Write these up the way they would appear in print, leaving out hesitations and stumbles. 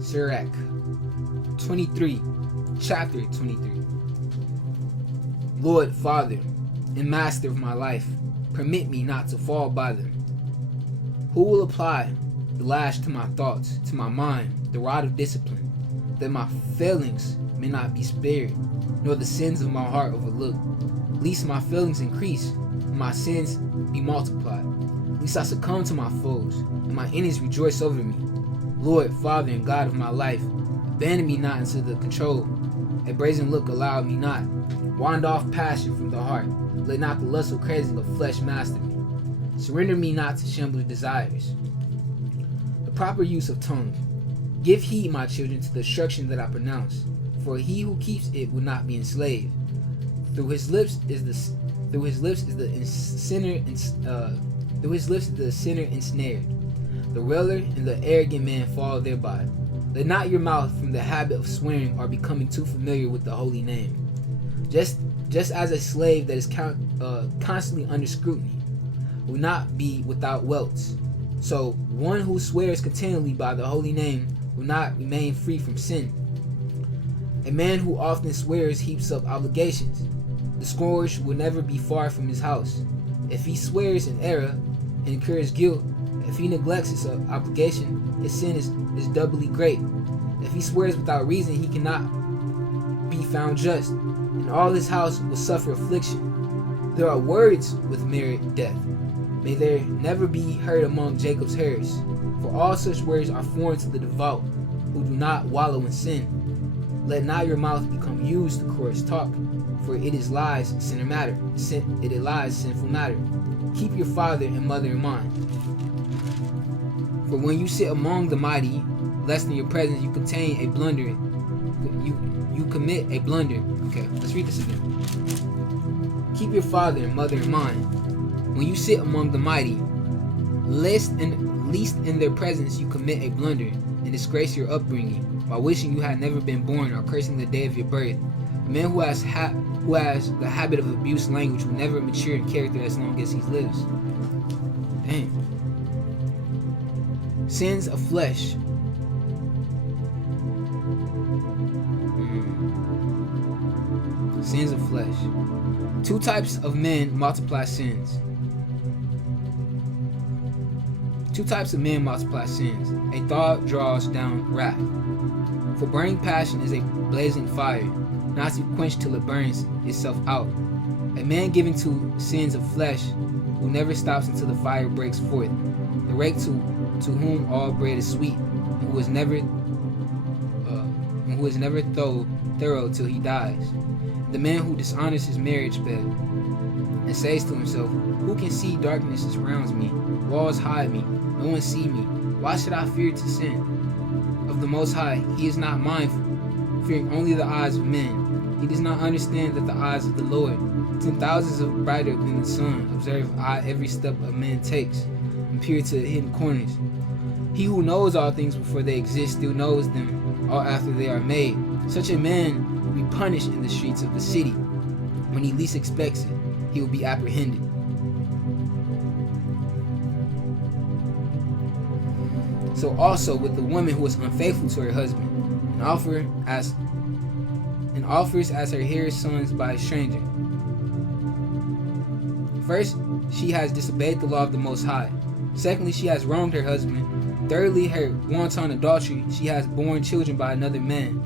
SirAch 23, chapter 23. Lord, Father, and Master of my life, permit me not to fall by them. Who will apply the lash to my thoughts, to my mind, the rod of discipline, that my failings may not be spared, nor the sins of my heart overlooked, lest my failings increase, and my sins be multiplied, lest I succumb to my foes, and my enemies rejoice over me. Lord, Father, and God of my life, abandon me not into the control. A brazen look allow me not. Wand off passion from the heart. Let not the lustful craving of flesh master me. Surrender me not to shameful desires. The proper use of tongue. Give heed, my children, to the instruction that I pronounce, for he who keeps it will not be enslaved. Through his lips is the sinner ensnared. The railer and the arrogant man fall thereby. Let not your mouth from the habit of swearing or becoming too familiar with the holy name. Just as a slave that is constantly under scrutiny will not be without welts, so one who swears continually by the holy name will not remain free from sin. A man who often swears heaps up obligations. The scourge will never be far from his house. If he swears in error and incurs guilt, if he neglects his obligation, his sin is doubly great. If he swears without reason, he cannot be found just, and all his house will suffer affliction. There are words with merit death. May there never be heard among Jacob's heirs, for all such words are foreign to the devout, who do not wallow in sin. Let not your mouth become used to coarse talk, for it is lies, sinful matter. Keep your father and mother in mind. For when you sit among the mighty, lest in your presence you contain a blunder. You commit a blunder. Okay, let's read this again. Keep your father and mother in mind. When you sit among the mighty, lest in their presence you commit a blunder and disgrace your upbringing by wishing you had never been born or cursing the day of your birth. A man who has the habit of abuse language will never mature in character as long as he lives. Dang. Sins of flesh. Sins of flesh. Two types of men multiply sins. Two types of men multiply sins. A thought draws down wrath. For burning passion is a blazing fire, not to be quenched till it burns itself out. A man given to sins of flesh who never stops until the fire breaks forth. The rake to whom all bread is sweet, and who is never thorough till he dies. The man who dishonors his marriage bed and says to himself, who can see? Darkness surrounds me, walls hide me, no one see me. Why should I fear to sin? Of the Most High, he is not mindful, fearing only the eyes of men. He does not understand that the eyes of the Lord, 10,000s of brighter than the sun, observe every step a man takes, and peer to hidden corners. He who knows all things before they exist still knows them all after they are made. Such a man will be punished in the streets of the city. When he least expects it, he will be apprehended. So also with the woman who is unfaithful to her husband, and offers as her heirs sons by a stranger. First, she has disobeyed the law of the Most High. Secondly, she has wronged her husband. Thirdly, her wanton adultery, she has borne children by another man.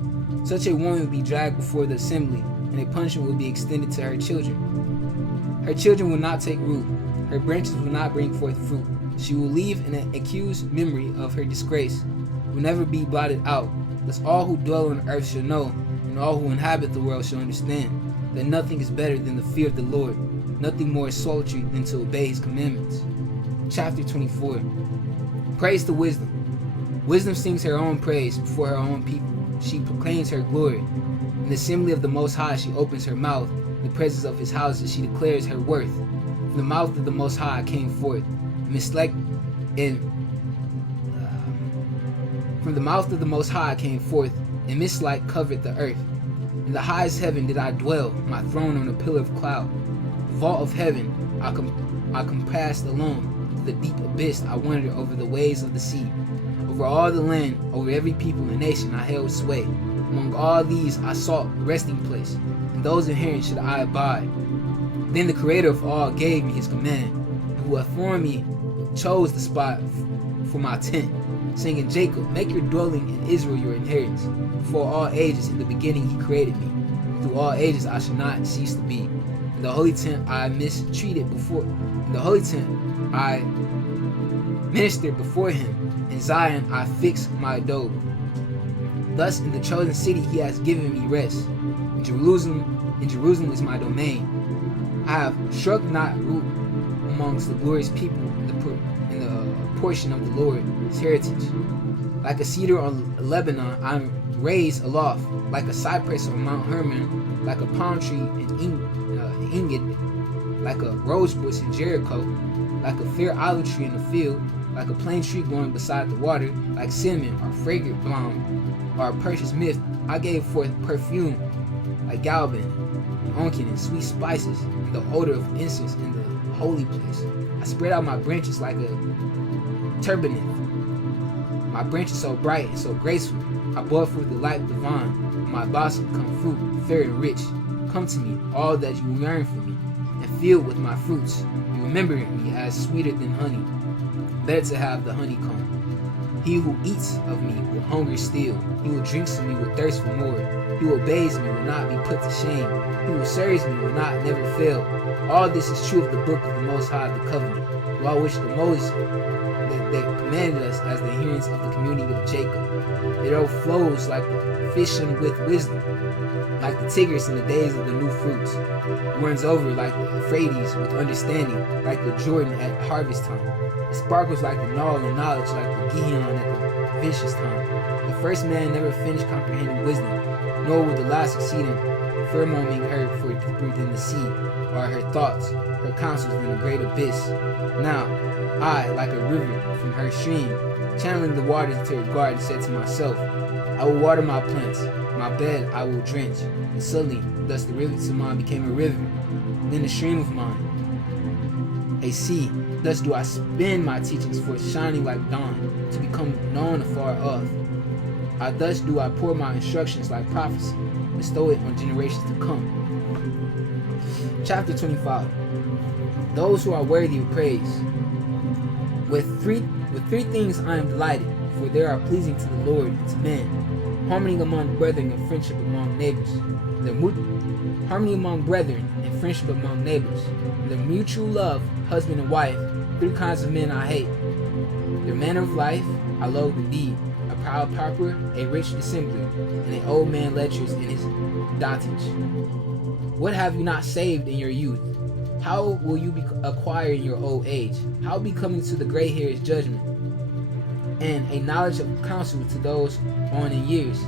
Such a woman will be dragged before the assembly, and a punishment will be extended to her children. Her children will not take root. Her branches will not bring forth fruit. She will leave an accused memory of her disgrace, will never be blotted out. Thus all who dwell on earth shall know, and all who inhabit the world shall understand, that nothing is better than the fear of the Lord, nothing more solitary than to obey his commandments. Chapter 24. Praise to wisdom. Wisdom sings her own praise before her own people. She proclaims her glory. In the assembly of the Most High she opens her mouth. In the presence of his houses she declares her worth. From the mouth of the Most High came forth. From the mouth of the Most High came forth, and mist light covered the earth. In the highest heaven did I dwell, my throne on a pillar of cloud. The vault of heaven I compassed alone. To the deep abyss I wandered over the waves of the sea. Over all the land, over every people and nation I held sway. Among all these I sought resting place, and those inherent should I abide. Then the Creator of all gave me his command, and who had formed me chose the spot for my tent, saying in Jacob, make your dwelling, in Israel your inheritance. Before all ages, in the beginning he created me. Through all ages I shall not cease to be. In the holy tent I mistreated before. In the holy tent I ministered before him. In Zion I fixed my abode. Thus in the chosen city he has given me rest. In Jerusalem is my domain. I have struck not root amongst the glorious people in the portion of the Lord, his heritage. Like a cedar on Lebanon, I am raised aloft, like a cypress on Mount Hermon, like a palm tree in Enged, like a rose bush in Jericho, like a fair olive tree in the field, like a plane tree growing beside the water, like cinnamon or fragrant balm or precious myrrh. I gave forth perfume like galban and onkin and sweet spices, and the odor of incense in the holy place. I spread out my branches like a turbinate. My branches so bright and so graceful. I bore forth the light of the vine, and my blossom come fruit, fair and rich. Come to me, all that you yearn for me, and filled with my fruits. You remember me as sweeter than honey. Better to have the honeycomb. He who eats of me will hunger still. He who drinks of me will thirst for more. He who obeys me will not be put to shame. He who serves me will not never fail. All this is true of the book of the Most High, the covenant, law which the Moses that commanded us as the adherents of the community of Jacob. It overflows like the fishing with wisdom, like the Tigris in the days of the new fruits. It runs over like the Euphrates with understanding, like the Jordan at harvest time. It sparkles like the Nile in knowledge, like the Gihon at the vicious time. The first man never finished comprehending wisdom, nor will the last succeed in firming her for deeper than the sea, or her thoughts, her counsels in the great abyss. Now, I, like a river from her stream, channeling the waters into her garden, said to myself, I will water my plants, my bed I will drench. And suddenly, thus the river of mine became a river, then the stream of mine, a sea. Thus do I spend my teachings forth, shining like dawn, to become known afar off. Thus do I pour my instructions like prophecy, bestow it on generations to come. Chapter 25. Those who are worthy of praise. With three things I am delighted, for they are pleasing to the Lord and to men. Harmony among brethren and friendship among neighbors. Harmony among brethren and friendship among neighbors. The mutual love, husband and wife. 3 kinds of men I hate. Their manner of life I loathe indeed. A proud pauper, a rich dissembler, and an old man lectures in his dotage. What have you not saved in your youth? How will you acquire in your old age? How be coming to the gray hair is judgment, and a knowledge of counsel to those on in years?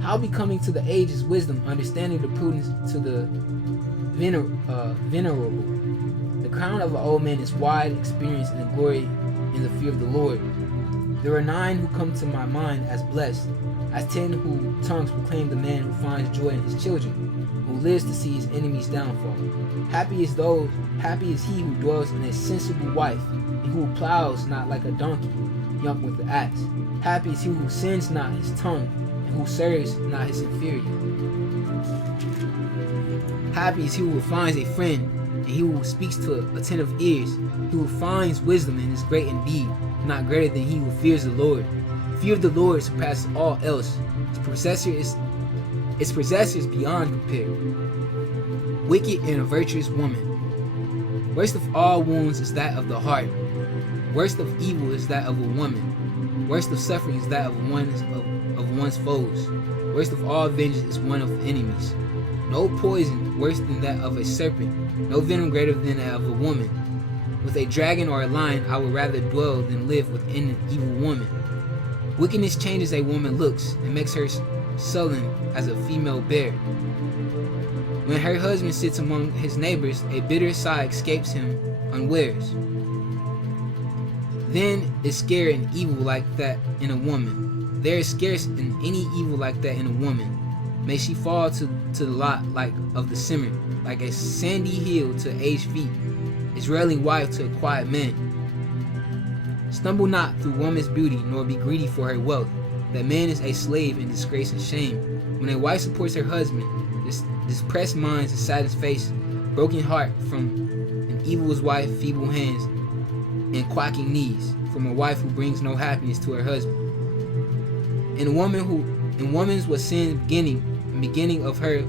How be coming to the age is wisdom, understanding the prudence to the venerable? The crown of an old man is wide experience and the glory in the fear of the Lord. There are 9 who come to my mind as blessed, as 10 whose tongues proclaim the man who finds joy in his children, who lives to see his enemies' downfall. Happy is he who dwells in a sensible wife, and who plows not like a donkey, young with the axe. Happy is he who sins not his tongue, and who serves not his inferior. Happy is he who finds a friend, and he who speaks to attentive ears. He who finds wisdom and is great indeed, not greater than he who fears the Lord. Fear of the Lord surpasses all else. Its possessor is beyond compare. Wicked and a virtuous woman. Worst of all wounds is that of the heart. Worst of evil is that of a woman. Worst of suffering is that of one's foes. Worst of all vengeance is one of enemies. No poison worse than that of a serpent. No venom greater than that of a woman. With a dragon or a lion I would rather dwell than live within an evil woman. Wickedness changes a woman's looks and makes her sullen as a female bear. When her husband sits among his neighbors, a bitter sigh escapes him unawares. Then is scarce an evil like that in a woman. There is scarce any evil like that in a woman. May she fall to the lot like of the simmer, like a sandy hill to aged feet, Israeli wife to a quiet man. Stumble not through woman's beauty, nor be greedy for her wealth. That man is a slave in disgrace and shame. When a wife supports her husband, distressed minds and saddened face, broken heart from an evil's wife, feeble hands, and quacking knees, from a wife who brings no happiness to her husband. In woman's was sin beginning of her,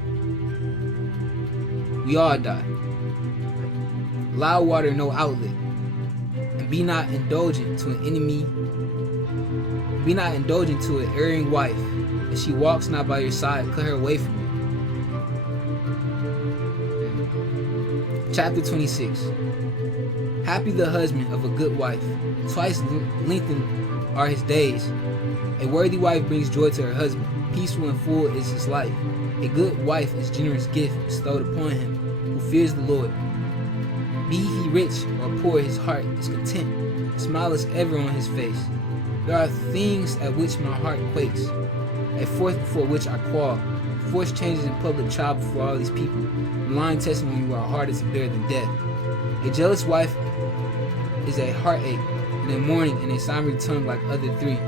we all die. Loud water no outlet, and be not indulgent to an enemy. Be not indulgent to an erring wife. If she walks not by your side, cut her away from you. Chapter 26. Happy the husband of a good wife. Twice lengthened are his days. A worthy wife brings joy to her husband. Peaceful and full is his life. A good wife is generous gift bestowed upon him who fears the Lord. Be he rich or poor, his heart is content. A smile is ever on his face. There are things at which my heart quakes, a fourth before which I qual. Forced changes in public trial before all these people. Lying testimony are harder to bear than death. A jealous wife is a heartache, and a mourning and a sombering tongue like other three.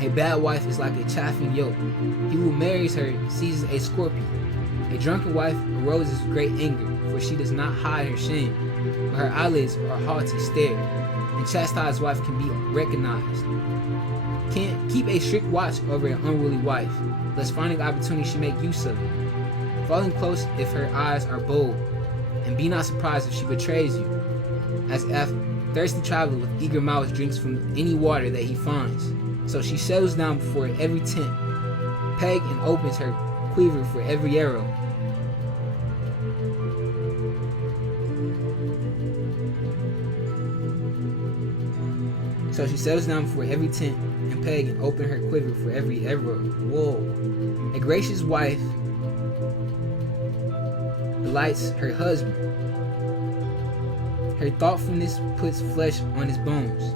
A bad wife is like a chafing yoke. He who marries her seizes a scorpion. A drunken wife arouses great anger, for she does not hide her shame, but her eyelids are haughty stare. A chastised wife can be recognized. Can't keep a strict watch over an unruly wife, lest finding opportunity she make use of it. Falling close if her eyes are bold, and be not surprised if she betrays you. As if thirsty traveler with eager mouth drinks from any water that he finds, so she settles down before every tent, peg and opens her quiver for every arrow. So she settles down before every tent and peg and open her quiver for every arrow. Whoa. A gracious wife delights her husband. Her thoughtfulness puts flesh on his bones.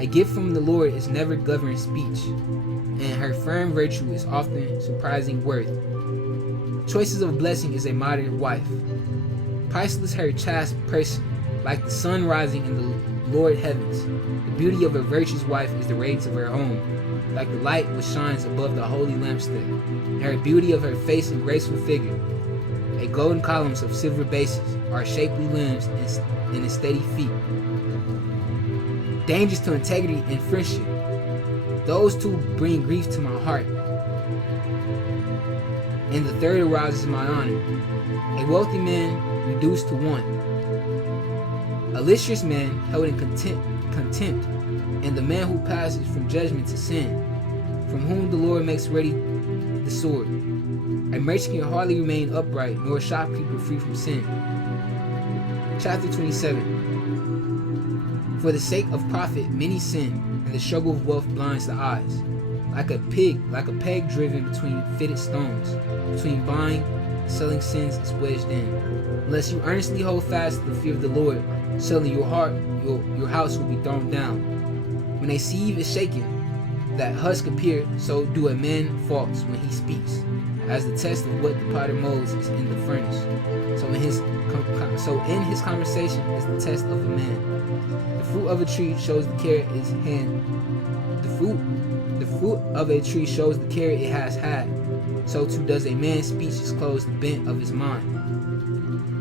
A gift from the Lord is never governed speech, and her firm virtue is often surprising worth. Choices of blessing is a modern wife. Priceless her chaste person, like the sun rising in the Lord heavens. The beauty of a virtuous wife is the radiance of her home, like the light which shines above the holy lampstand. And her beauty of her face and graceful figure, a golden columns of silver bases, are shapely limbs and a steady feet. Dangers to integrity and friendship. Those two bring grief to my heart, and the third arouses my honor. A wealthy man reduced to want, a listless man held in contempt, and the man who passes from judgment to sin, from whom the Lord makes ready the sword. A merchant can hardly remain upright, nor a shopkeeper free from sin. Chapter 27. For the sake of profit, many sin, and the struggle of wealth blinds the eyes. Like a peg driven between fitted stones, between buying and selling sins is wedged in. Unless you earnestly hold fast to the fear of the Lord, suddenly your house will be thrown down. When a sieve is shaken, that husk appear, so do a man false when he speaks. As the test of what the potter molds is in the furnace, so in his conversation is the test of a man. The fruit of a tree shows the care its hand. The fruit of a tree shows the care it has had. So too does a man's speech disclose the bent of his mind.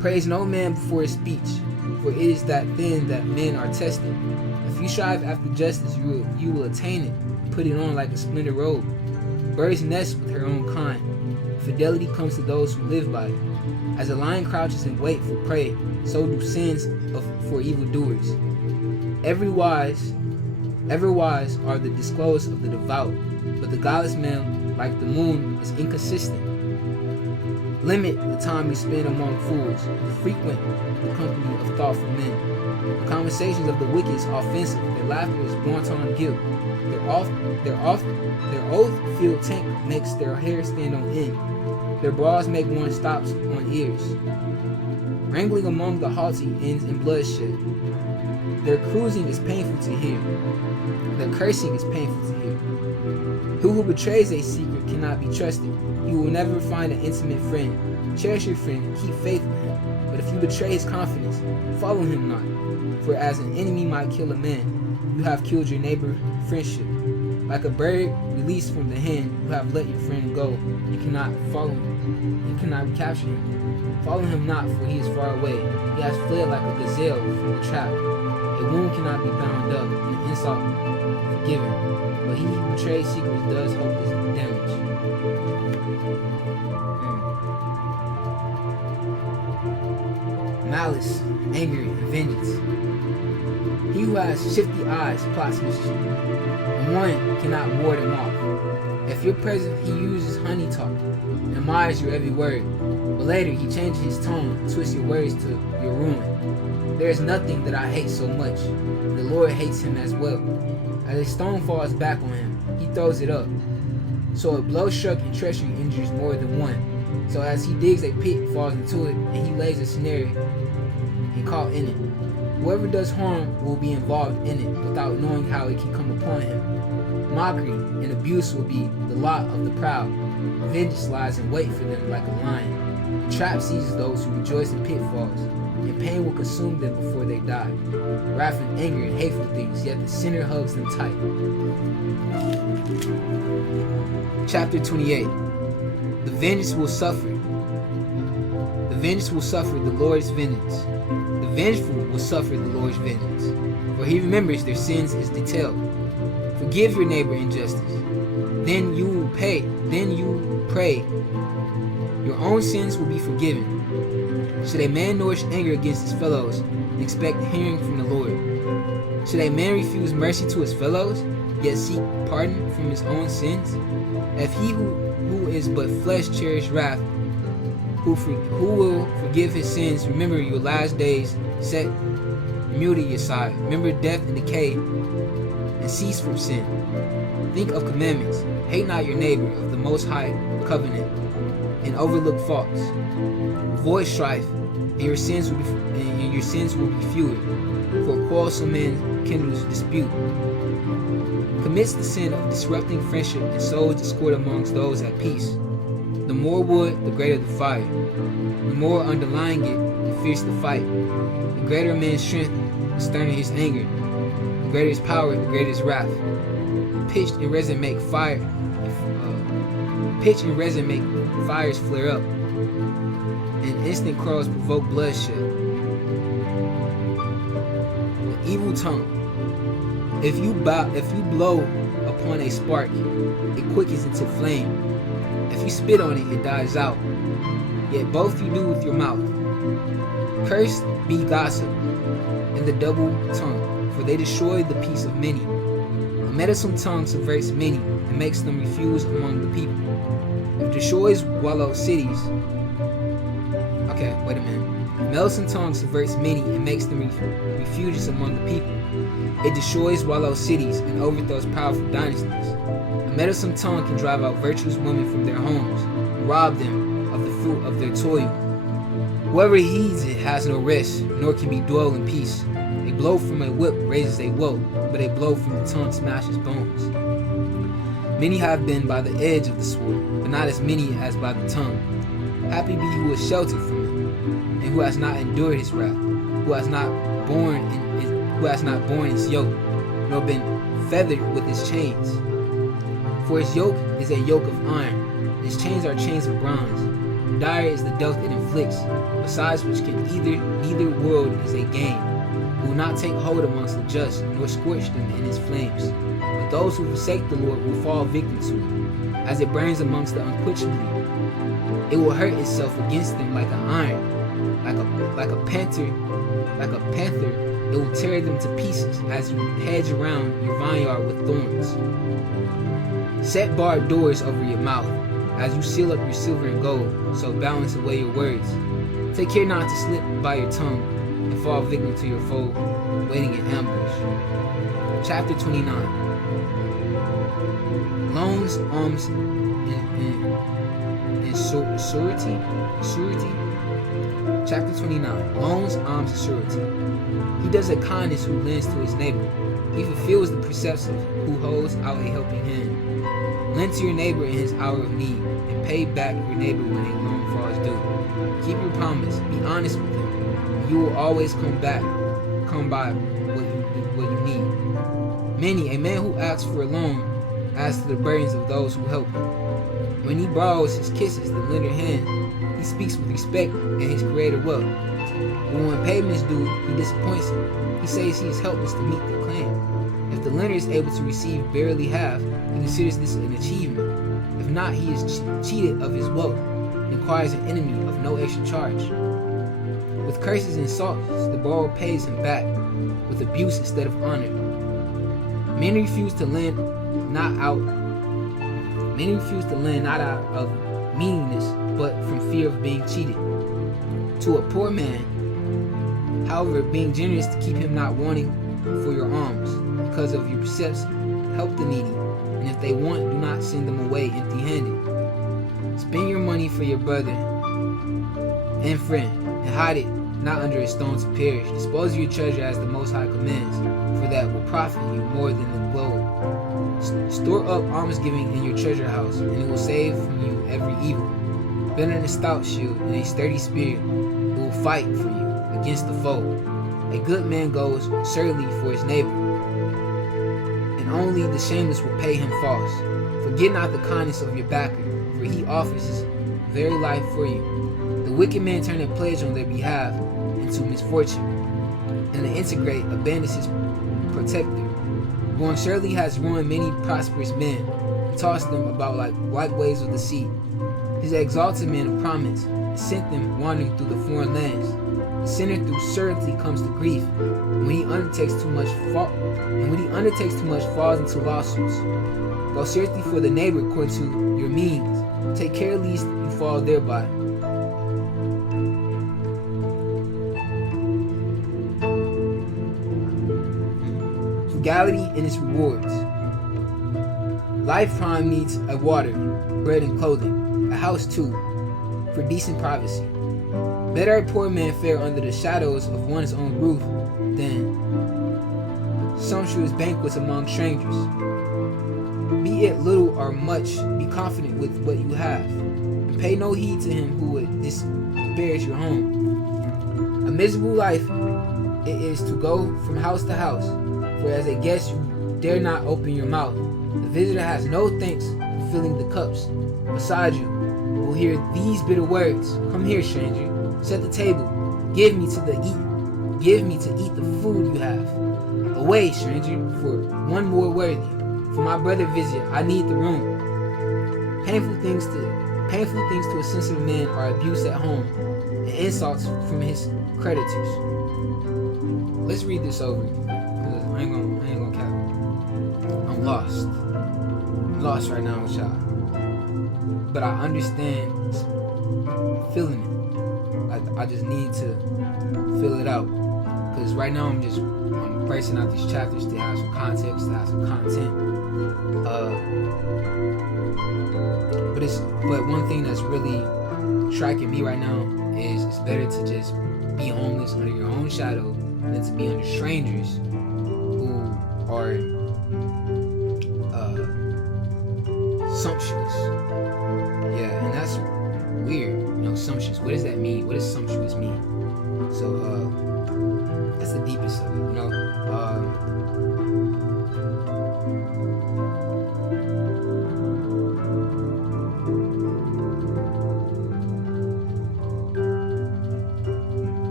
Praise no man before his speech, for it is that then that men are tested. If you strive after justice, you will attain it. Put it on like a splendid robe. Birds nest with her own kind. Fidelity comes to those who live by it. As a lion crouches in wait for prey, so do sins for evildoers. Ever wise are the disclosed of the devout, but the godless man, like the moon, is inconsistent. Limit the time you spend among fools, frequent the company of thoughtful men. The conversations of the wicked is offensive, their laughter is wanton guilt. Their oath-filled tank makes their hair stand on end. Their brawls make one stops on ears. Wrangling among the haughty ends in bloodshed. Their cruising is painful to hear. Their cursing is painful to hear. He who betrays a secret cannot be trusted. You will never find an intimate friend. Cherish your friend and keep faith with him. But if you betray his confidence, follow him not. For as an enemy might kill a man, you have killed your neighbor friendship. Like a bird released from the hen, you have let your friend go. You cannot follow him. You cannot recapture him. Follow him not, for he is far away. He has fled like a gazelle from the trap. A wound cannot be bound up, an insult forgiven. But he who betrays secrets does hopeless damage. Malice, anger, and vengeance. He who has shifty eyes plots mischief, and one cannot ward him off. If you're present, he uses honey talk, and admires your every word. But later, he changes his tone and twists your words to your ruin. There is nothing that I hate so much, and the Lord hates him as well. As a stone falls back on him, he throws it up. So a blow struck in treachery injures more than one. So as he digs a pit, falls into it, and he lays a snare and caught in it. Whoever does harm will be involved in it without knowing how it can come upon him. Mockery and abuse will be the lot of the proud. Vengeance lies in wait for them like a lion. The trap seizes those who rejoice in pitfalls, and pain will consume them before they die. Wrath and anger and hateful things, yet the sinner hugs them tight. Chapter 28. The vengeance will suffer. The vengeance will suffer the Lord's vengeance. The vengeful will suffer the Lord's vengeance, for he remembers their sins is detailed. Forgive your neighbor injustice. Then you will pay. Then you pray. Your own sins will be forgiven. Should a man nourish anger against his fellows and expect hearing from the Lord? Should a man refuse mercy to his fellows, yet seek pardon from his own sins? If he who is but flesh cherish wrath, who will forgive his sins, remember your last days, set mute your side, remember death and decay, and cease from sin. Think of commandments, hate not your neighbor, of the Most High covenant, and overlook faults. Avoid strife, and your sins will be fewer. For a quarrelsome man kindles dispute. Commits the sin of disrupting friendship and sows discord amongst those at peace. The more wood, the greater the fire. The more underlying it, the fiercer the fight. The greater a man's strength, the sterner his anger. The greater his power, the greater his wrath. Pitch and resin make fire. Pitch and resin make fires flare up, and instant quarrels provoke bloodshed. The evil tongue. If you blow upon a spark, it quickens into flame. If you spit on it, it dies out. Yet both you do with your mouth. Cursed be gossip and the double tongue, for they destroy the peace of many. A meddlesome tongue subverts many and makes them refuse among the people. It destroys wallow cities. Okay, wait a minute. A meddlesome tongue subverts many and makes them refugees among the people. It destroys wallow cities and overthrows powerful dynasties. A meddlesome tongue can drive out virtuous women from their homes and rob them of the fruit of their toil. Whoever heeds it has no rest, nor can be dwell in peace. A blow from a whip raises a woe, but a blow from the tongue smashes bones. Many have been by the edge of the sword, but not as many as by the tongue. Happy be who is sheltered from it, and who has not endured his wrath, who has not borne its yoke, nor been feathered with its chains. For his yoke is a yoke of iron, and his chains are chains of bronze. Dire is the death it inflicts, besides which neither world is a gain. It will not take hold amongst the just, nor scorch them in its flames. But those who forsake the Lord will fall victim to it, as it burns amongst the unquenchable. It will hurt itself against them like an iron, like a panther. It will tear them to pieces as you hedge around your vineyard with thorns. Set barred doors over your mouth, as you seal up your silver and gold, so balance away your words. Take care not to slip by your tongue and fall victim to your foe waiting in ambush. Chapter 29. Loans, alms, and surety. Chapter 29. Loans, alms, and surety. He does a kindness who lends to his neighbor. He fulfills the precepts of who holds out a helping hand. Lend to your neighbor in his hour of need, and pay back your neighbor when a loan falls due. Keep your promise. Be honest with him, and you will always come by what you need. Many, a man who asks for a loan adds to the burdens of those who help him. When he borrows his kisses the lender hand, he speaks with respect and his creator wealth. But when payments due, he disappoints him. He says he is helpless to meet the claim. If the lender is able to receive barely half, he considers this an achievement. If not, he is cheated of his wealth and acquires an enemy of no extra charge. With curses and insults, the borrower pays him back with abuse instead of honor. Many refuse to lend not out of meanness, but from fear of being cheated. To a poor man, however, being generous to keep him not wanting for your alms, because of your precepts, help the needy, and if they want, do not send them away empty-handed. Spend your money for your brother and friend, and hide it not under a stone to perish. Dispose of your treasure as the Most High commands, for that will profit you more than the gold. Store up almsgiving in your treasure house, and it will save from you every evil. Better than a stout shield and a sturdy spirit who will fight for you against the foe. A good man goes surely for his neighbor, and only the shameless will pay him false. Forget not the kindness of your backer, for he offers his very life for you. The wicked man turns a pledge on their behalf into misfortune, and the integrate abandons his protector. Going surely has ruined many prosperous men, and tossed them about like waves of the sea. He's exalted men of prominence, and sent them wandering through the foreign lands. The sinner through surety comes to grief, and when he undertakes too much falls into lawsuits. Go surety for the neighbor according to your means. Take care lest you fall thereby. Frugality and its rewards. Life prime needs a water, bread and clothing, a house too, for decent privacy. Better a poor man fare under the shadows of one's own roof than sumptuous banquets among strangers. Be it little or much, be confident with what you have, and pay no heed to him who would disparage your home. A miserable life it is to go from house to house, for as a guest you dare not open your mouth. The visitor has no thanks for filling the cups. Beside you will hear these bitter words: "Come here, stranger. Set the table. Give me to eat the food you have. Away, stranger, for one more worthy. For my brother visit, I need the room." Painful things to a sensitive man are abuse at home and insults from his creditors. Let's read this over. I ain't gonna cap. I'm lost right now with y'all. But I understand feeling it. I just need to fill it out. Because right now I'm pricing out these chapters to have some context, to have some content. But one thing that's really striking me right now is it's better to just be homeless under your own shadow than to be under strangers who are sumptuous. Yeah, and that's weird. Sumptuous. What does that mean? What does sumptuous mean? So that's the deepest of it.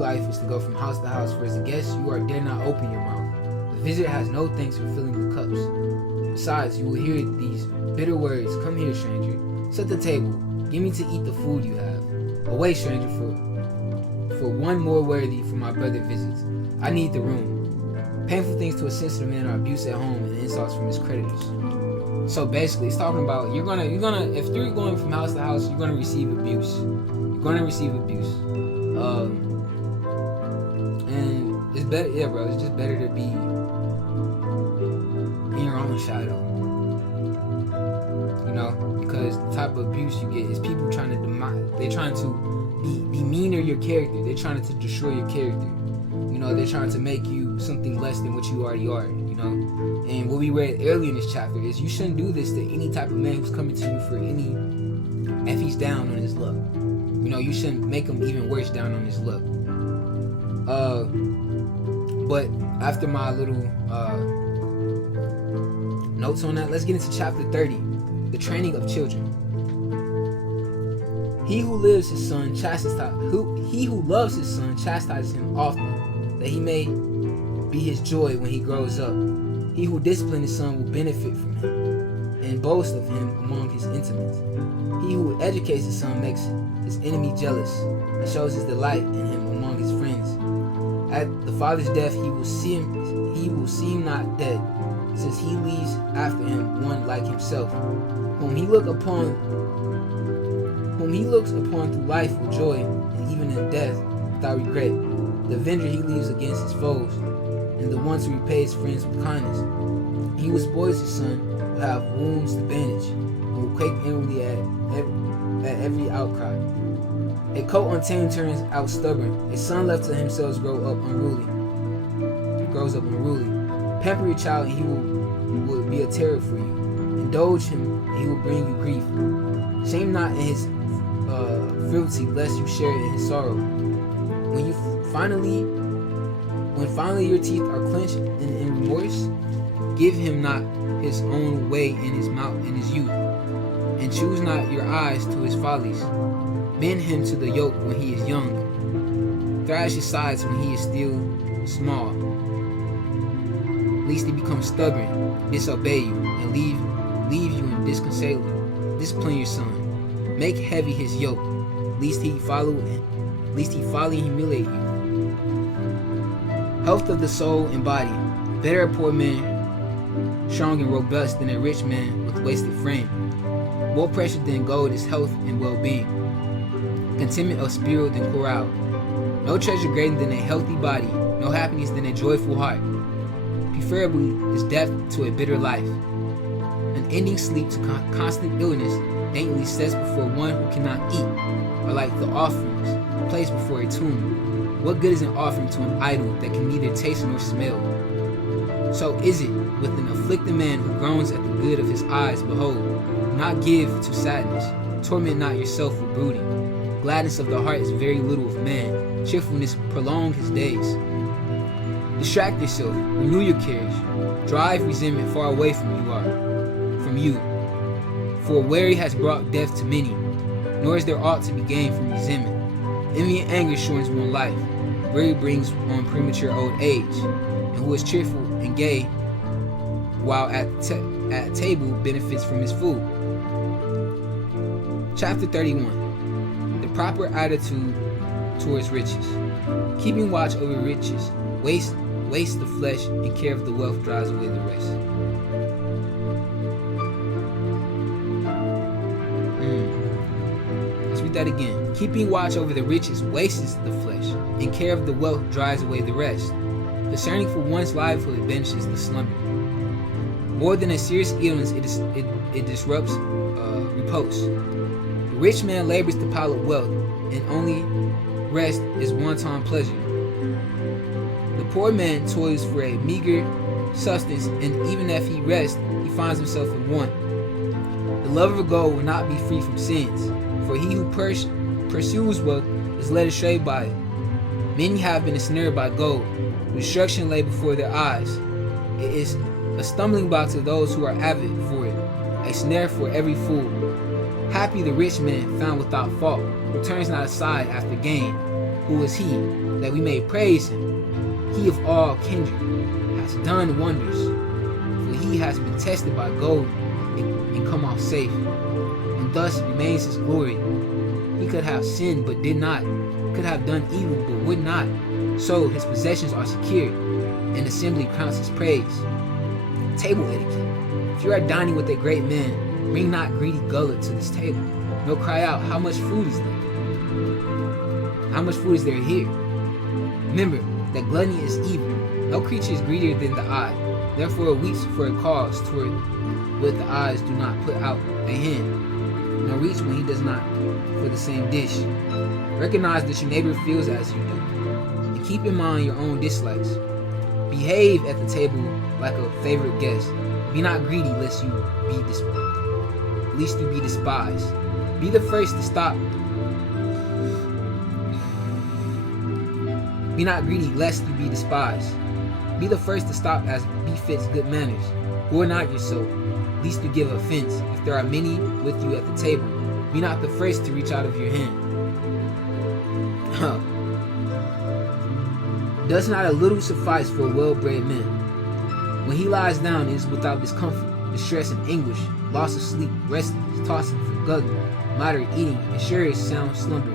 Life is to go from house to house, for as a guest you dare not open your mouth. The visitor has no thanks for filling the cups. Besides, you will hear these bitter words: "Come here, stranger. Set the table. Give me to eat the food you have. Away, stranger, for one more worthy, for my brother visits. I need the room." Painful things to a sensitive man are abuse at home and insults from his creditors. So basically, it's talking about you're gonna if you're going from house to house, you're gonna receive abuse. You're gonna receive abuse. And it's better, yeah, bro. It's just better to be in your own shadow. You know, because the type of abuse you get is people trying to they're trying to demeanor your character. They're trying to destroy your character. You know, they're trying to make you something less than what you already are. You know, and what we read earlier in this chapter is you shouldn't do this to any type of man who's coming to you for any, if he's down on his luck. You know, you shouldn't make him even worse down on his luck. But after my little notes on that, let's get into chapter 30, the training of children. He who loves his son chastises him often, that he may be his joy when he grows up. He who disciplines his son will benefit from him, and boast of him among his intimates. He who educates his son makes his enemy jealous, and shows his delight in him among his friends. At the father's death he will see him not dead, since he leaves after him one like himself, whom he looks upon through life with joy, and even in death without regret. The avenger he leaves against his foes, and the ones who repay his friends with kindness. He who spoils his son will have wounds to bandage, and will quake inwardly at every outcry. A coat untamed turns out stubborn. A son left to himself grows up unruly. Pamper your child, and he will be a terror for you. Indulge him, and he will bring you grief. Shame not in his frailty, lest you share in his sorrow. When finally your teeth are clenched in remorse, give him not his own way in his mouth in his youth, and choose not your eyes to his follies. Bend him to the yoke when he is young. Thrash his sides when he is still small, lest he become stubborn, disobey you, and leave you in disconsolate. Discipline your son. Make heavy his yoke, lest he follow and humiliate you. Health of the soul and body. Better a poor man, strong and robust, than a rich man with wasted frame. More precious than gold is health and well-being. Contentment of spirit than corral. No treasure greater than a healthy body, no happiness than a joyful heart. Preferably is death to a bitter life. Unending sleep to constant illness, daintily sets before one who cannot eat, are like the offerings placed before a tomb. What good is an offering to an idol that can neither taste nor smell? So is it with an afflicted man who groans at the good of his eyes. Behold, not give to sadness, torment not yourself with brooding. Gladness of the heart is very little of man, cheerfulness prolong his days. Distract yourself, renew your cares, drive resentment far away from you. For worry has brought death to many, nor is there aught to be gained from resentment. Envy and anger shortens one life. Worry brings on premature old age. And who is cheerful and gay while at table benefits from his food. Chapter 31. The proper attitude towards riches. Keeping watch over riches waste the flesh, and care of the wealth drives away the rest. Let's read that again. Keeping watch over the riches wastes the flesh, and care of the wealth drives away the rest. Discerning for one's livelihood banishes the slumber. More than a serious illness, it disrupts repose. The rich man labors to pile up wealth, and only rest is wanton pleasure. The poor man toils for a meager substance, and even if he rests, he finds himself in want. The lover of gold will not be free from sins, for he who pursues wealth is led astray by it. Many have been ensnared by gold. Destruction lay before their eyes. It is a stumbling block to those who are avid for it, a snare for every fool. Happy the rich man found without fault, who turns not aside after gain. Who is he, that we may praise him? He of all kindred has done wonders, for he has been tested by gold and come off safe, and thus remains his glory. He could have sinned but did not, could have done evil but would not. So his possessions are secure, and assembly crowns his praise. Table etiquette. If you are dining with a great man, bring not greedy gullet to this table, nor cry out, how much food is there? How much food is there here? Remember that gluttony is evil. No creature is greedier than the eye. Therefore it weeps for a cause toward what the eyes do not put out a hand, nor reach when he does not for the same dish. Recognize that your neighbor feels as you do, and keep in mind your own dislikes. Behave at the table like a favorite guest. Be not greedy lest you be despised. Be the first to stop. Be not greedy lest you be despised. Be the first to stop as befits good manners. Who are not your soul, lest you give offense. If there are many with you at the table, be not the first to reach out of your hand. Does not a little suffice for a well-bred man? When he lies down, it is without discomfort, distress and anguish, loss of sleep, restless, tossing from guggling, moderate eating, and sure sound slumber,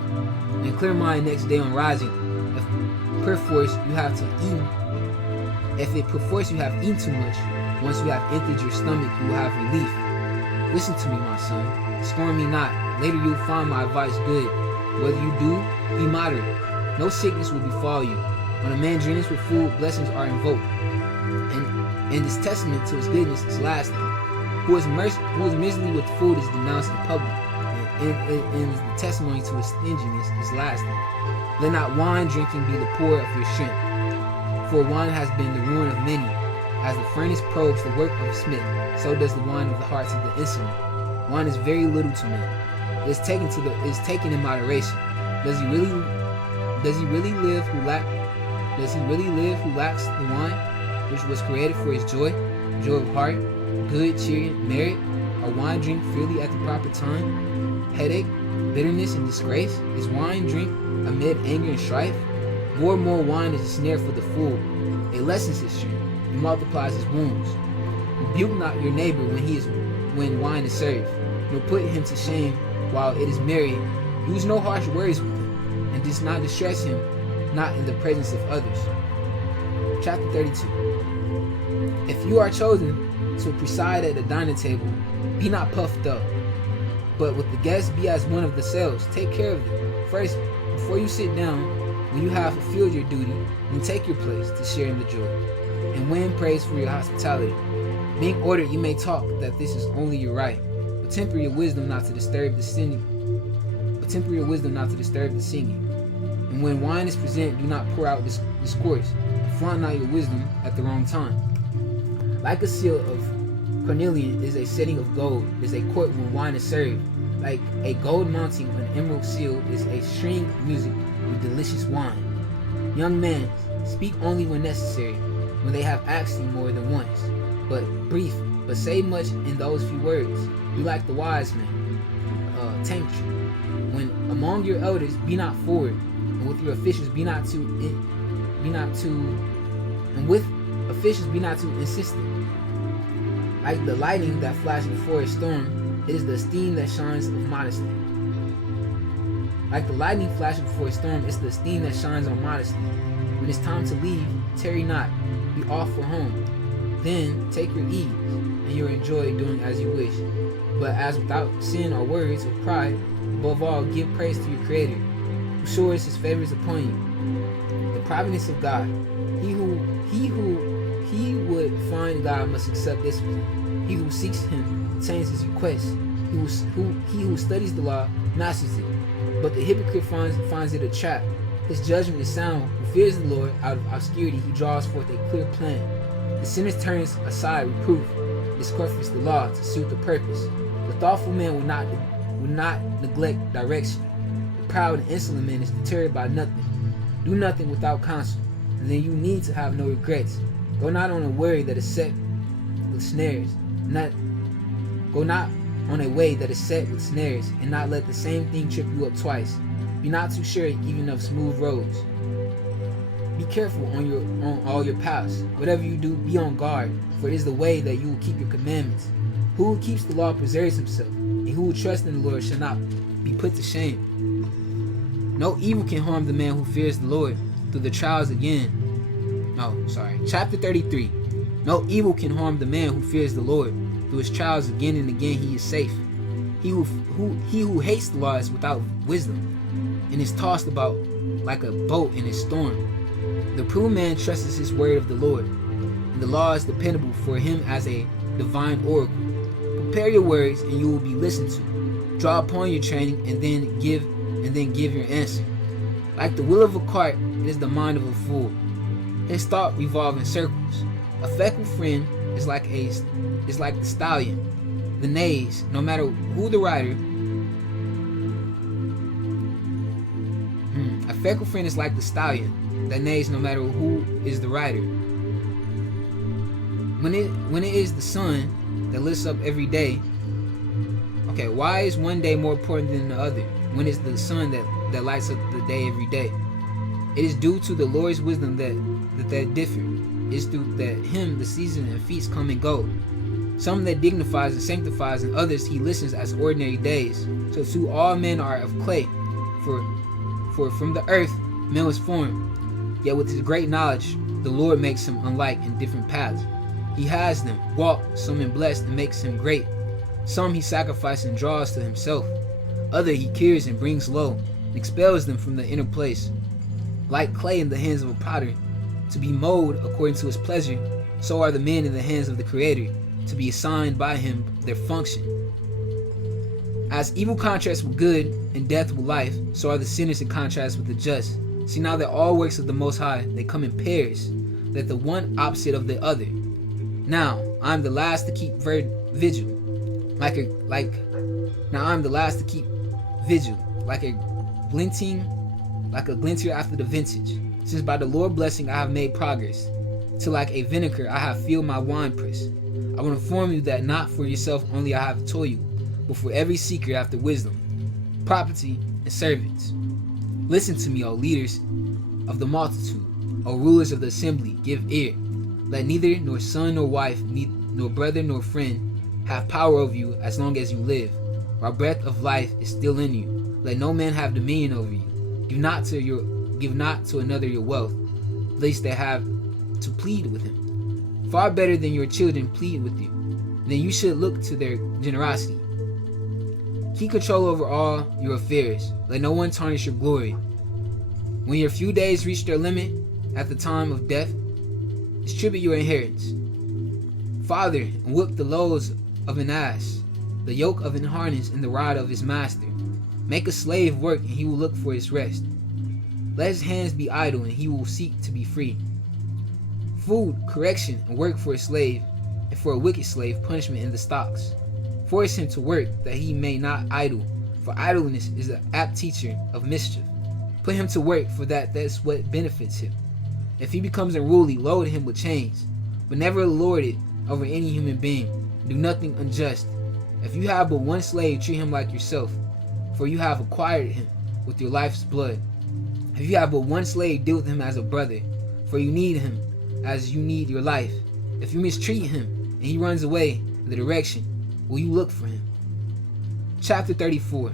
and clear mind next day on rising. If perforce you have eaten too much, once you have emptied your stomach, you will have relief. Listen to me, my son. Scorn me not. Later you'll find my advice good. Whether you do, be moderate. No sickness will befall you. When a man dreams with food, blessings are invoked, and this testament to his goodness is lasting. Who is miserly with food is denounced in public, and the testimony to his stinginess is lasting. Let not wine drinking be the pour of your strength, for wine has been the ruin of many. As the furnace probes the work of a smith, so does the wine of the hearts of the insolent. Wine is very little to man. It is taken in moderation. Does he really live who lacks the wine, which was created for his joy of heart, good cheer, merit, or wine drink freely at the proper time? Headache, bitterness, and disgrace? Is wine drink amid anger and strife? More wine is a snare for the fool. It lessens his strength. It multiplies his wounds. Rebuke not your neighbor when wine is served, nor put him to shame while it is merry. Use no harsh words with him, and does not distress him, not in the presence of others. Chapter 32. If you are chosen to preside at the dining table, be not puffed up, but with the guests be as one of the selves. Take care of them. First, before you sit down, when you have fulfilled your duty, then take your place to share in the joy, and win praise for your hospitality. Being ordered, you may talk that this is only your right, but temper your wisdom not to disturb the singing. And when wine is presented, do not pour out discourse, and flaunt not your wisdom at the wrong time. Like a seal of cornelian is a setting of gold, is a court when wine is served. Like a gold mounting on an emerald seal is a string of music with delicious wine. Young man, speak only when necessary, when they have asked you more than once, but brief, but say much in those few words. Be like the wise man. Tincture. When among your elders, be not forward, and with your officials be not too insistent. Like the lightning that flashes before a storm, it is the esteem that shines of modesty. Like the lightning flashing before a storm, it's the esteem that shines on modesty. When it's time to leave, tarry not, be off for home. Then take your ease, and you'll enjoy doing as you wish. But as without sin or words of pride, above all, give praise to your Creator, who showers his favors upon you. The providence of God. He would find God must accept discipline. He who seeks him obtains his request. He who studies the law masters it. But the hypocrite finds it a trap. His judgment is sound. Who fears the Lord, out of obscurity he draws forth a clear plan. The sinner turns aside reproof, discomforts the law to suit the purpose. The thoughtful man will not neglect direction. The proud and insolent man is deterred by nothing. Do nothing without counsel, and then you need to have no regrets. Go not on a way that is set with snares, Go not on a way that is set with snares, and not let the same thing trip you up twice. Be not too sure even of smooth roads. Be careful on all your paths. Whatever you do, be on guard, for it is the way that you will keep your commandments. Who keeps the law preserves himself, and who will trust in the Lord shall not be put to shame. No evil can harm the man who fears the Lord through the trials Chapter 33. No evil can harm the man who fears the Lord, Through his trials again and again he is safe. He who hates the law is without wisdom, and is tossed about like a boat in a storm. The prudent man trusts his word of the Lord, and the law is dependable for him as a divine oracle. Prepare your words, and you will be listened to. Draw upon your training, and then give your answer. Like the wheel of a cart, it is the mind of a fool. His thought revolves in circles. A faithful friend is like the stallion. The nays, no matter who the rider. A faithful friend is like the stallion that nays no matter who is the rider. When it is the sun that lifts up every day. Okay, why is one day more important than the other? When it's the sun that lights up the day every day. It is due to the Lord's wisdom that differ. It's through that him the season and feasts come and go. Some that dignifies and sanctifies, and others he listens as ordinary days. So too all men are of clay, for from the earth man was formed. Yet with his great knowledge the Lord makes him unlike in different paths. He has them walk, some in blessed and makes him great. Some he sacrifices and draws to himself. Other he cures and brings low, and expels them from the inner place. Like clay in the hands of a potter, to be molded according to his pleasure, so are the men in the hands of the Creator, to be assigned by him their function. As evil contrasts with good, and death with life, so are the sinners in contrast with the just. See now that all works of the Most High, they come in pairs, that the one opposite of the other. Now I am the last to keep vigil, like a glinter after the vintage. Since by the Lord blessing I have made progress, till like a vinegar I have filled my wine press. I will inform you that not for yourself only I have told you, but for every seeker after wisdom, property, and servants. Listen to me, O leaders of the multitude, O rulers of the assembly, give ear. Let neither nor son nor wife, nor brother nor friend have power over you as long as you live, while breath of life is still in you. Let no man have dominion over you. Give not to another your wealth, lest they have to plead with him. Far better than your children plead with you, then you should look to their generosity. Keep control over all your affairs. Let no one tarnish your glory. When your few days reach their limit at the time of death, distribute your inheritance. Father, and whip the loads of an ass, the yoke of an harness, and the rod of his master. Make a slave work, and he will look for his rest. Let his hands be idle, and he will seek to be free. Food, correction, and work for a slave, and for a wicked slave, punishment in the stocks. Force him to work, that he may not idle, for idleness is an apt teacher of mischief. Put him to work, for that's what benefits him. If he becomes unruly, load him with chains, but never lord it over any human being. Do nothing unjust. If you have but one slave, treat him like yourself, for you have acquired him with your life's blood. If you have but one slave, deal with him as a brother, for you need him as you need your life. If you mistreat him, and he runs away in the direction, will you look for him? Chapter 34.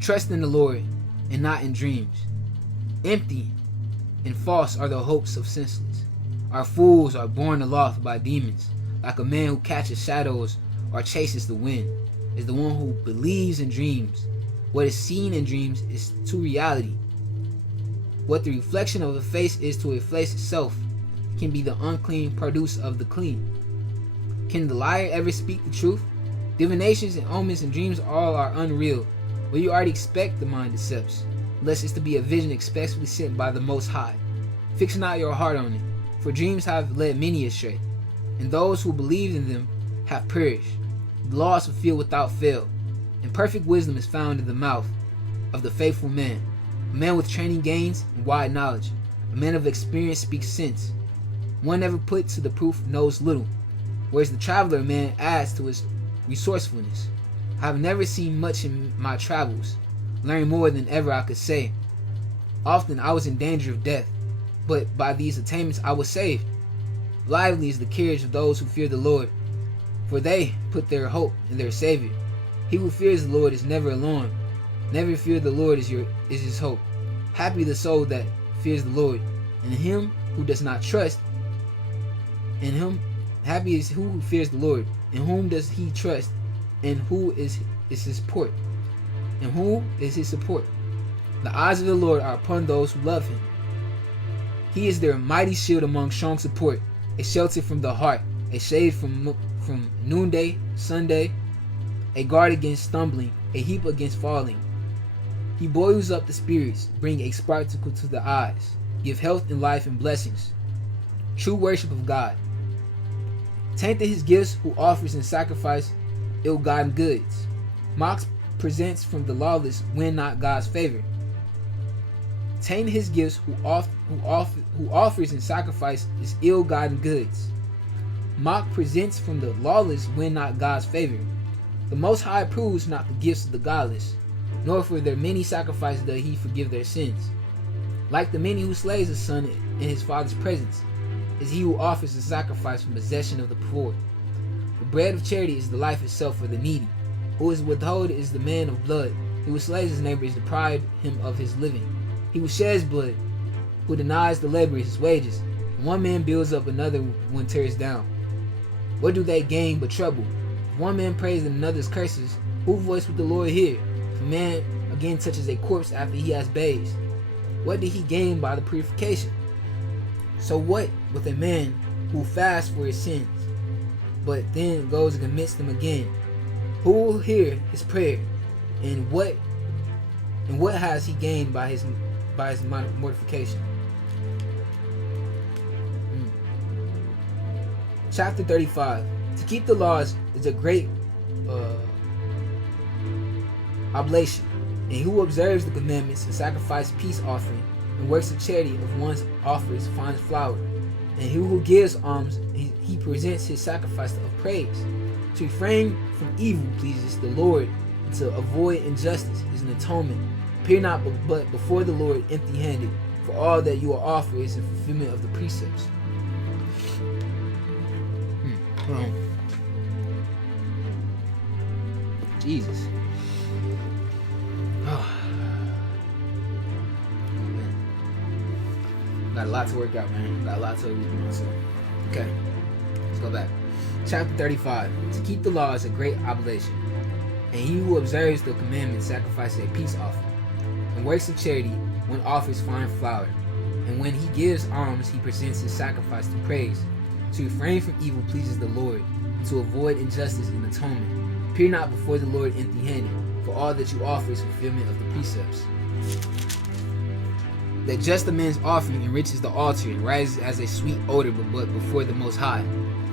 Trust in the Lord, and not in dreams. Empty and false are the hopes of senseless. Our fools are borne aloft by demons, like a man who catches shadows or chases the wind, is the one who believes in dreams. What is seen in dreams is to reality. What the reflection of a face is to a face itself can be the unclean produce of the clean. Can the liar ever speak the truth? Divinations and omens and dreams all are unreal. Well, you already expect the mind decepts, unless it's to be a vision expressly sent by the Most High. Fix not your heart on it, for dreams have led many astray, and those who believed in them have perished. The law is fulfilled without fail, and perfect wisdom is found in the mouth of the faithful man. A man with training gains and wide knowledge. A man of experience speaks sense. One never put to the proof knows little, whereas the traveler man adds to his resourcefulness. I have never seen much in my travels, learned more than ever I could say. Often I was in danger of death, but by these attainments I was saved. Lively is the carriage of those who fear the Lord, for they put their hope in their Savior. He who fears the Lord is never alone. Never fear the Lord is his hope. Happy the soul that fears the Lord, and him who does not trust in him Happy is who fears the Lord, in whom does he trust, and who is his support. And who is his support? The eyes of the Lord are upon those who love him. He is their mighty shield among strong support, a shelter from the heart, a shade from noonday, Sunday, a guard against stumbling, a heap against falling. He boils up the spirits, bring a sparkle to the eyes, give health and life and blessings. True worship of God. Tainted his gifts who offers and sacrifice ill-gotten goods. Mocks presents from the lawless, win not God's favor. Tainted his gifts who offers and sacrifice is ill-gotten goods. Mock presents from the lawless, win not God's favor. The Most High approves not the gifts of the godless, nor for their many sacrifices does he forgive their sins. Like the many who slays a son in his father's presence, is he who offers a sacrifice from possession of the poor. The bread of charity is the life itself for the needy. Who is withhold is the man of blood. He who slays his neighbor is deprived him of his living. He who sheds blood, who denies the laborer his wages. One man builds up, another one tears down. What do they gain but trouble? If one man prays and another's curses, who voice with the Lord hear? If a man again touches a corpse after he has bathed, what did he gain by the purification? So what with a man who fasts for his sins, but then goes and commits them again? Who will hear his prayer, and what has he gained by his mortification? Chapter 35. To keep the laws is a great oblation, and who observes the commandments and sacrifices peace offering and works of charity of one's offers finds flour. And he who gives alms, he presents his sacrifice of praise. To refrain from evil pleases the Lord, and to avoid injustice is an atonement. Appear not but before the Lord empty-handed, for all that you are offered is in fulfillment of the precepts. Hold on. Jesus. Got a lot to work out, man. Got a lot to work out. So, okay, let's go back. Chapter 35. To keep the law is a great oblation, and he who observes the commandments sacrifices a peace offering, and works of charity when offers fine flour, and when he gives alms he presents his sacrifice to praise. To refrain from evil pleases the Lord, and to avoid injustice in atonement. Appear not before the Lord empty-handed, for all that you offer is fulfillment of the precepts. That just a man's offering enriches the altar and rises as a sweet odor but before the Most High.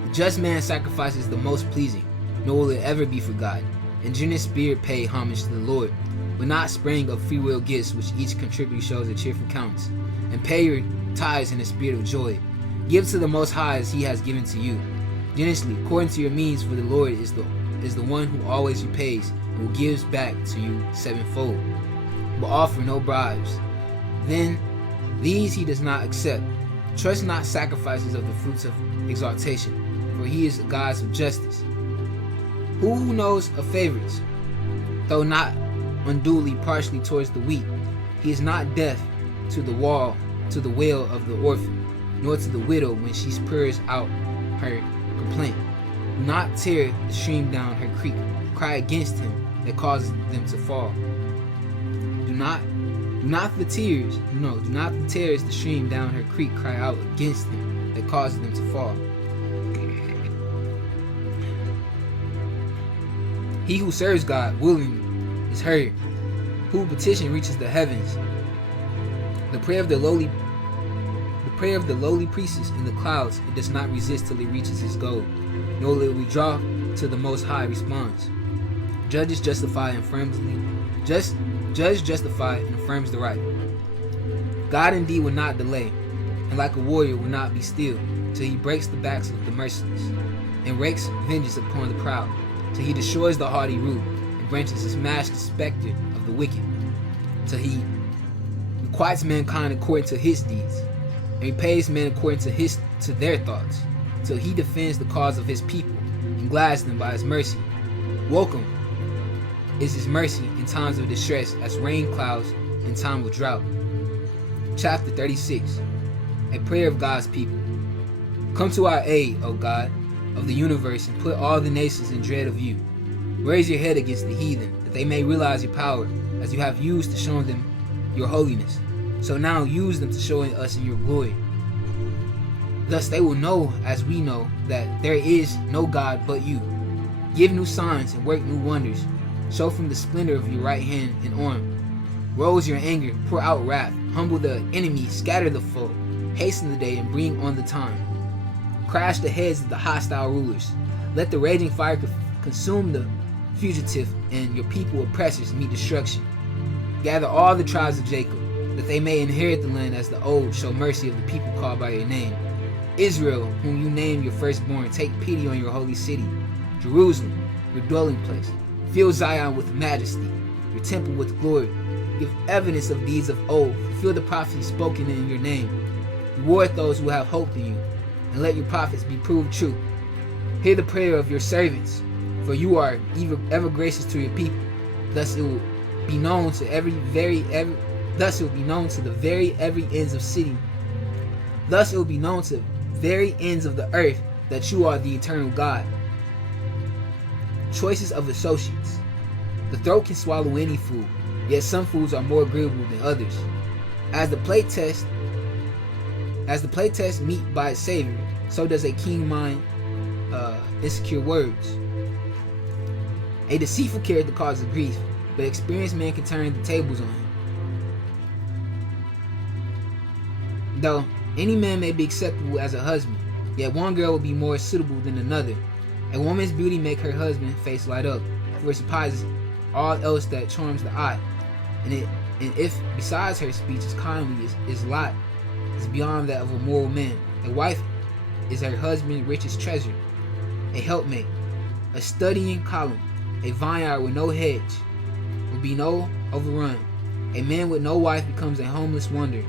The just man's sacrifice is the most pleasing, nor will it ever be forgotten. And generous spirit pay homage to the Lord, but not spring of free will gifts which each contributor shows a cheerful countenance. And pay your tithes in a spirit of joy. Give to the Most High as he has given to you, generously, according to your means, for the Lord is the one who always repays and who gives back to you sevenfold. But offer no bribes. Then these he does not accept. Trust not sacrifices of the fruits of exaltation, for he is a God of justice. Who knows of favorites, though not unduly partially towards the weak? He is not deaf to the wail of the orphan, nor to the widow when she purrs out her complaint. Do not tear the stream down her creek. Cry against him that causes them to fall. Do not the tears the stream down her creek. Cry out against him that causes them to fall. He who serves God willingly is heard. Who petition reaches the heavens. The prayer of the lowly priestess in the clouds, it does not resist till it reaches its goal, nor will it withdraw till the Most High responds. Judge justify and affirms the right. God indeed will not delay, and like a warrior will not be still, till he breaks the backs of the merciless, and wreaks vengeance upon the proud, till he destroys the haughty rude, and branches to smash the spectre of the wicked, till he requites mankind according to his deeds, and repays men according to their thoughts, till he defends the cause of his people, and glads them by his mercy. Welcome is his mercy in times of distress, as rain clouds in time of drought. Chapter 36. A prayer of God's people. Come to our aid, O God. of the universe and put all the nations in dread of you. Raise your head against the heathen, that they may realize your power, as you have used to show them your holiness. So now use them to show us in your glory. Thus they will know, as we know, that there is no God but you. Give new signs and work new wonders. Show from the splendor of your right hand and arm. Rouse your anger, pour out wrath. Humble the enemy, scatter the foe. Hasten the day and bring on the time. Crash the heads of the hostile rulers. Let the raging fire consume the fugitive, and your people oppressors meet destruction. Gather all the tribes of Jacob, that they may inherit the land as the old. Show mercy of the people called by your name. Israel, whom you name your firstborn, take pity on your holy city. Jerusalem, your dwelling place. Fill Zion with majesty, your temple with glory. Give evidence of deeds of old. Fulfill the prophecy spoken in your name. Reward those who have hope in you, and let your prophets be proved true. Hear the prayer of your servants, for you are ever gracious to your people. Thus it will be known to every ends of city. Thus it will be known to very ends of the earth that you are the eternal God. Choices of associates. The throat can swallow any food, yet some foods are more agreeable than others. As the plate tests meat by its savor, so does a keen mind insecure words. A deceitful character causes grief, but experienced man can turn the tables on him. Though any man may be acceptable as a husband, yet one girl will be more suitable than another. A woman's beauty make her husband's face light up, for it surpasses all else that charms the eye. And if besides her speech is kindly, is lot is beyond that of a moral man. A wife is her husband's richest treasure, a helpmate, a studying column, a vineyard with no hedge, will be no overrun. A man with no wife becomes a homeless wonder,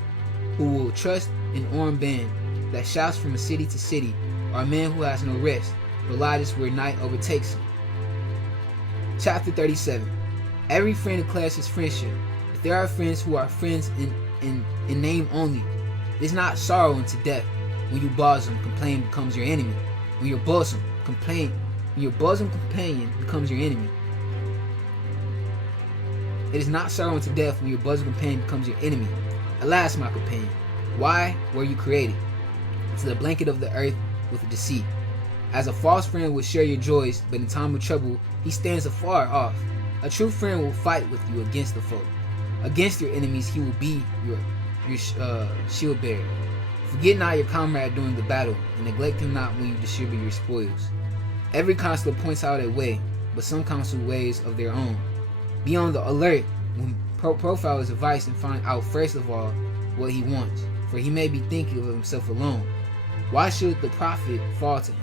who will trust an armed band that shouts from city to city, or a man who has no rest, but lies where night overtakes him. Chapter 37. Every friend declares his friendship, but there are friends who are friends in name only. It is not sorrow unto death when your bosom companion becomes your enemy. When your bosom companion becomes your enemy. It is not sorrow unto death when your bosom companion becomes your enemy. Alas, my companion, why were you created? To the blanket of the earth with deceit. As a false friend will share your joys, but in time of trouble he stands afar off. A true friend will fight with you against the foe. Against your enemies he will be your shield bearer. Forget not your comrade during the battle, and neglect him not when you distribute your spoils. Every counselor points out a way, but some counsel ways of their own. Be on the alert when profile his advice and find out first of all what he wants, for he may be thinking of himself alone. Why should the prophet fall to him?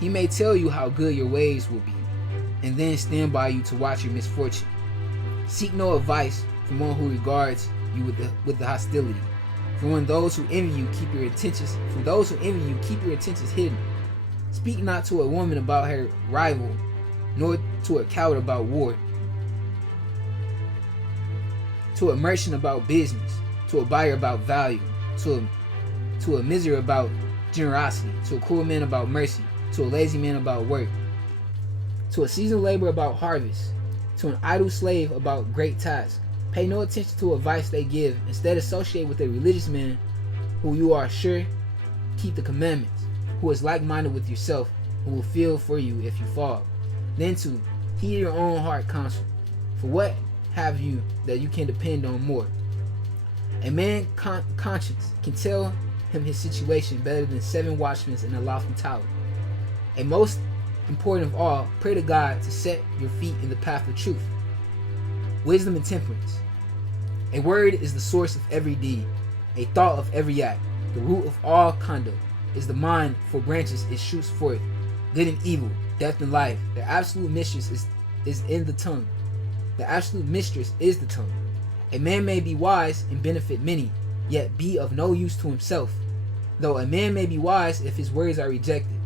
He may tell you how good your ways will be, and then stand by you to watch your misfortune. Seek no advice from one who regards you with the hostility. From those who envy you, keep your intentions hidden. Speak not to a woman about her rival, nor to a coward about war. To a merchant about business, to a buyer about value, to a miser about generosity, to a cruel man about mercy, to a lazy man about work, to a seasoned laborer about harvest, to an idle slave about great tasks. Pay no attention to advice they give. Instead, associate with a religious man who you are sure keep the commandments, who is like-minded with yourself, who will feel for you if you fall. Then to heed your own heart counsel. For what have you that you can depend on more? A man's conscience can tell him his situation better than 7 watchmen in a lofty tower. A most important of all, pray to God to set your feet in the path of truth. Wisdom and temperance. A word is the source of every deed, a thought of every act. The root of all conduct is the mind, for branches it shoots forth, good and evil, death and life. The absolute mistress is in the tongue. The absolute mistress is the tongue. A man may be wise and benefit many, yet be of no use to himself. Though a man may be wise if his words are rejected,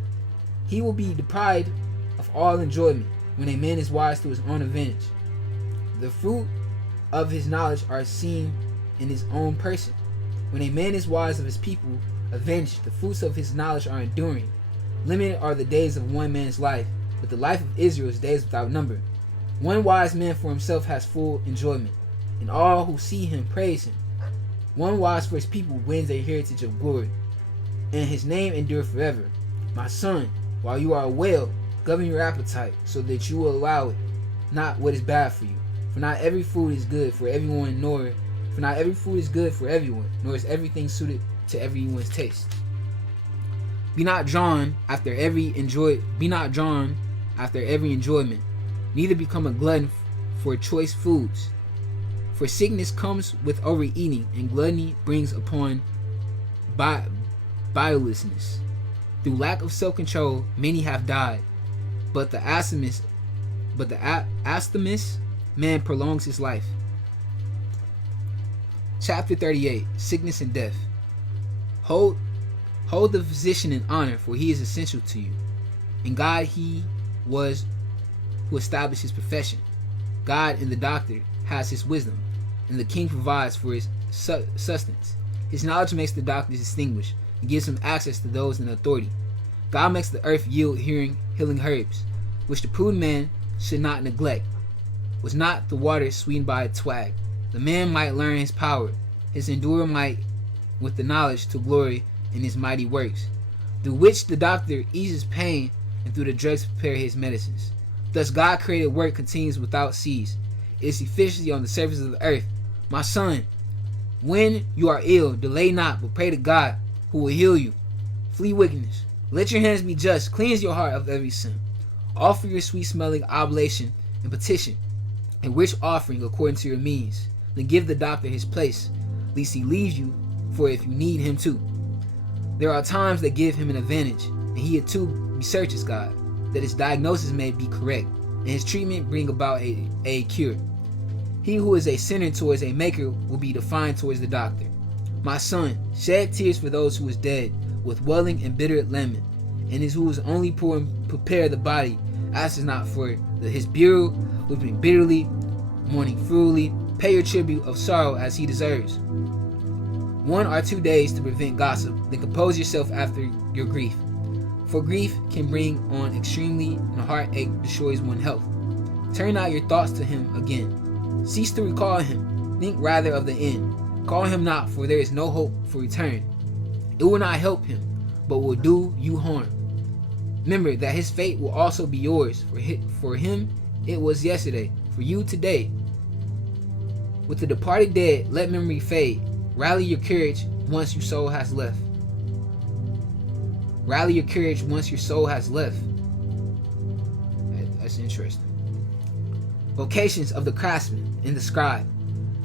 he will be deprived of all enjoyment when a man is wise to his own advantage. The fruit of his knowledge are seen in his own person. When a man is wise of his people, avenged, the fruits of his knowledge are enduring. Limited are the days of one man's life, but the life of Israel is days without number. One wise man for himself has full enjoyment, and all who see him praise him. One wise for his people wins a heritage of glory, and his name endure forever. My son, while you are well, govern your appetite, so that you will allow it not what is bad for you. For not every food is good for everyone, nor is everything suited to everyone's taste. Be not drawn after every enjoyment, neither become a glutton for choice foods. For sickness comes with overeating, and gluttony brings upon biliousness. Through lack of self-control, many have died, but the abstinence man prolongs his life. Chapter 38: Sickness and Death. Hold the physician in honor, for he is essential to you. In God he was who established his profession. God in the doctor has his wisdom, and the king provides for his sustenance. His knowledge makes the doctor distinguished and gives him access to those in authority. God makes the earth yield healing herbs, which the prudent man should not neglect. Was not the water sweetened by a twag? The man might learn his power, his endure might with the knowledge to glory in his mighty works, through which the doctor eases pain, and through the drugs prepare his medicines. Thus God created work continues without cease. It is efficiency on the surface of the earth. My son, when you are ill, delay not, but pray to God, who will heal you. Flee wickedness. Let your hands be just. Cleanse your heart of every sin. Offer your sweet-smelling oblation and petition, a rich offering according to your means. Then give the doctor his place, lest he leaves you, for if you need him too. There are times that give him an advantage, and he too researches God, that his diagnosis may be correct, and his treatment bring about a cure. He who is a sinner towards a maker will be defiant towards the doctor. My son, shed tears for those who is dead, with wailing and bitter lament, and his who is only poor and prepare the body, asks not for his burial, weeping bitterly, mourning cruelly. Pay your tribute of sorrow as he deserves. 1 or 2 days to prevent gossip, then compose yourself after your grief. For grief can bring on extremely, and a heartache destroys one's health. Turn not your thoughts to him again. Cease to recall him. Think rather of the end. Call him not, for there is no hope for return. It will not help him, but will do you harm. Remember that his fate will also be yours. For him it was yesterday, for you today. With the departed dead, let memory fade. Rally your courage once your soul has left. Rally your courage once your soul has left. That's interesting. Vocations of the craftsman and the scribe.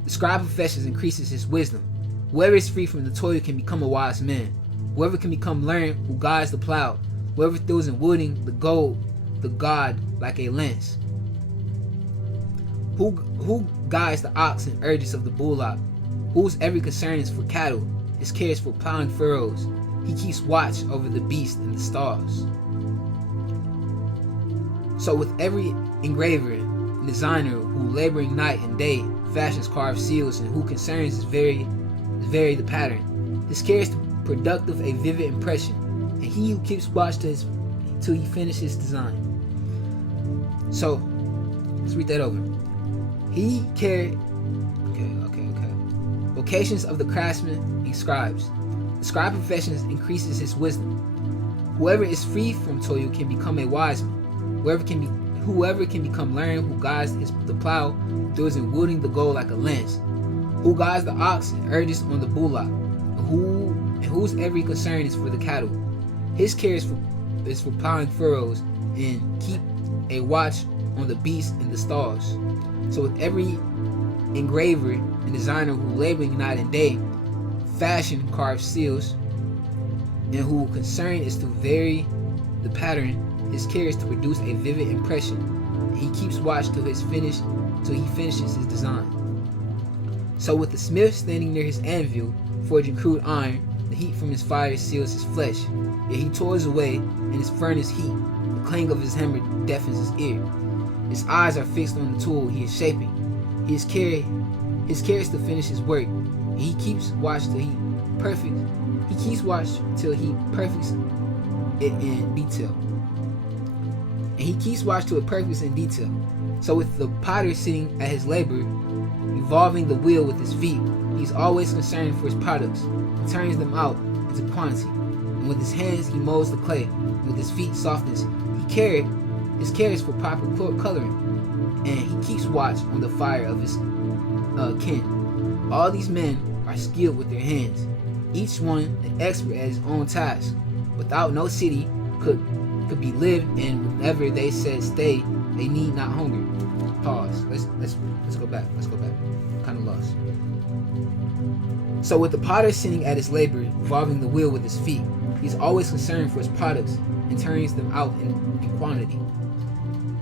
The scribe profession increases his wisdom. Whoever is free from the toil can become a wise man. Whoever can become learned who guides the plow. Whoever throws in wooding the god like a lance. Who guides the ox and urges of the bullock? Whose every concern is for cattle, his care is for plowing furrows. He keeps watch over the beast and the stars. So with every engraver and designer who laboring night and day fashions carved seals, and who concerns is vary the pattern. His care is productive a vivid impression, and he who keeps watch till he finishes design. So let's read that over. He carried vocations of the craftsmen and scribes. The scribe profession increases his wisdom. Whoever is free from toil can become a wise man. Whoever can become learned, who guides the plow, throws in wooding the goal like a lance. Who guides the ox and urges on the bullock, and whose every concern is for the cattle. His care is for plowing furrows, and keep a watch on the beasts and the stalls. So with every engraver and designer who laboring night and day fashion carved seals, and who concern is to vary the pattern, his care is to produce a vivid impression, and he keeps watch till he finishes his design. So with the smith standing near his anvil, forging crude iron, the heat from his fire seals his flesh, yet he toils away in his furnace heat. The clang of his hammer deafens his ear. His eyes are fixed on the tool he is shaping. His care is to finish his work. He keeps watch till he perfects it in detail. And he keeps watch to a purpose in detail. So with the potter sitting at his labor, evolving the wheel with his feet, he's always concerned for his products and turns them out into quantity. And with his hands he molds the clay, and with his feet softens. His care is for proper coloring, and he keeps watch on the fire of his kin. All these men are skilled with their hands, each one an expert at his own task. Without no city could be lived in. Whenever they said stay, they need not hunger. Pause. Let's go back. I'm kind of lost. So with the potter sitting at his labor, revolving the wheel with his feet, he's always concerned for his products and turns them out in quantity.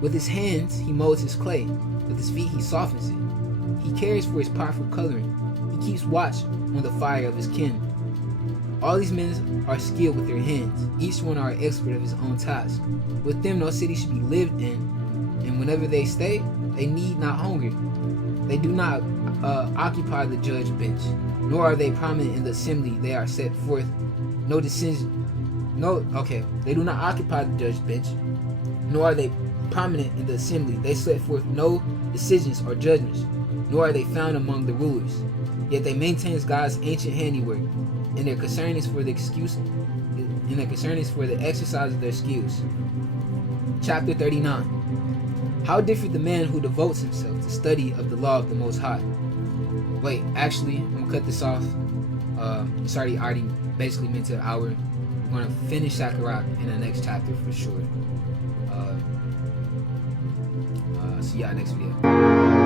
With his hands, he molds his clay. With his feet, he softens it. He cares for his proper coloring. He keeps watch on the fire of his kin. All these men are skilled with their hands. Each one are an expert of his own task. With them, no city should be lived in, and whenever they stay, they need not hunger. They do not occupy the judge bench, nor are they prominent in the assembly. They are set forth no decision. They do not occupy the judge bench, nor are they prominent in the assembly. They set forth no decisions or judgments, nor are they found among the rulers. Yet they maintain God's ancient handiwork, and their concern is for the exercise of their skills. Chapter 39. How different the man who devotes himself to study of the law of the Most High. Wait, actually, I'm gonna cut this off. It's already basically been to an hour. We're gonna finish SirAch in the next chapter for sure. See y'all next video.